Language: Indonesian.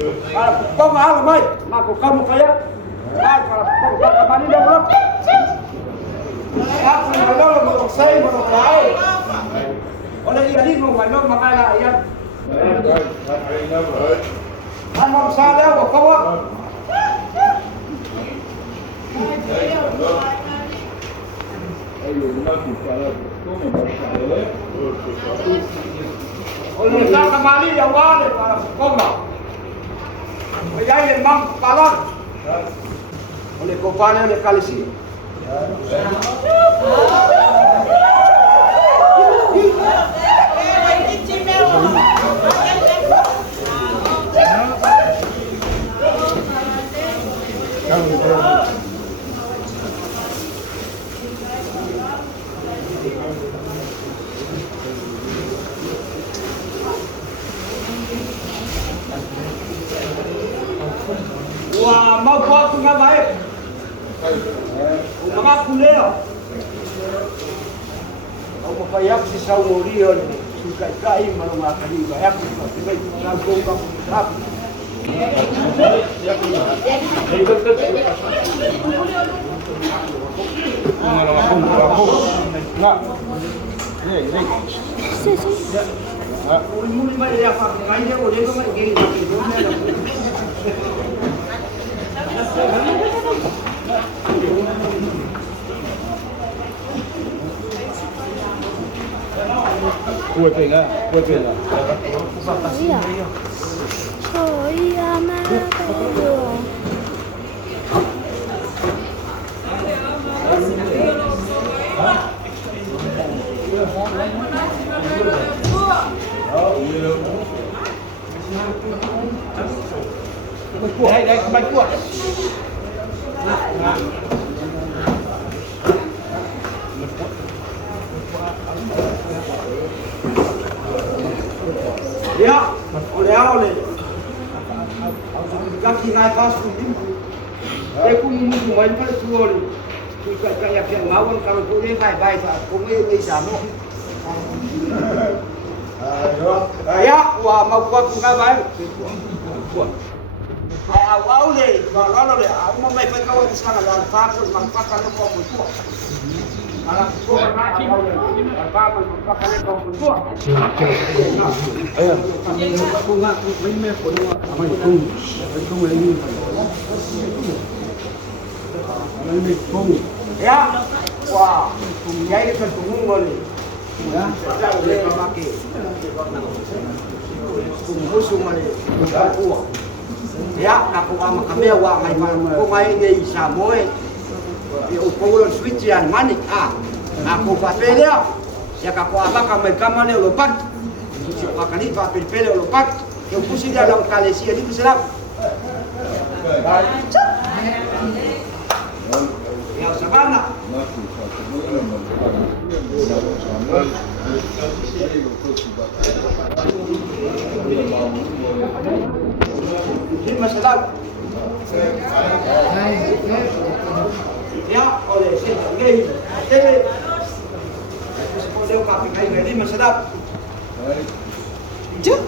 Kau mahal mai, aku kamu kaya. Kalau kau tak kembali dah belum. Aku malu mau saya mau kau. Oleh ini mau malu makanya ya. Mau salah mau kau. Oleh tak kembali yang wale para kau. Bây giờ mong bà lo oleh kopane oleh kalisi wah mau buat nggak baik mga kuleo ako kayak si Saurion suka kai mga kaliba yak diba naggo ka trap muli mai ya fa kai dia boleh ko mai gini Kue pega. Iya. Soy amado. Đây, bánh cuộn. Ya, oleh. Kaki naik pas ini. Aku mungkin main pada suol. Suka kayak yang lawan kalau kau ni baik saat kau ni sama. Ya, wah mau buat nggak baik. Awal deh, kalau deh, aku mau main kawan di sana dan fakir, mangkakkan kau butuh. Kalau kau pernah awal deh, mangkakkan kau butuh. Ayo. Aku nggak main pun apa itu? Itu lagi. Ini kong. Ya, wah, ya ini ketemu boleh. Ya, saya boleh pakai. Musuh mana? Uang. Ya, aku ama kami awak mai ko mai ni samoe. Yo polo switchian manik aku papelea. Ya kako ama kami kamane lopat. Siapa kali papel lopat. Yo pusi dalam kalesia di keselap. Ya sabana. Ini masalah. Ya, oleh saya boleh kapi kain ini masalah. Jep.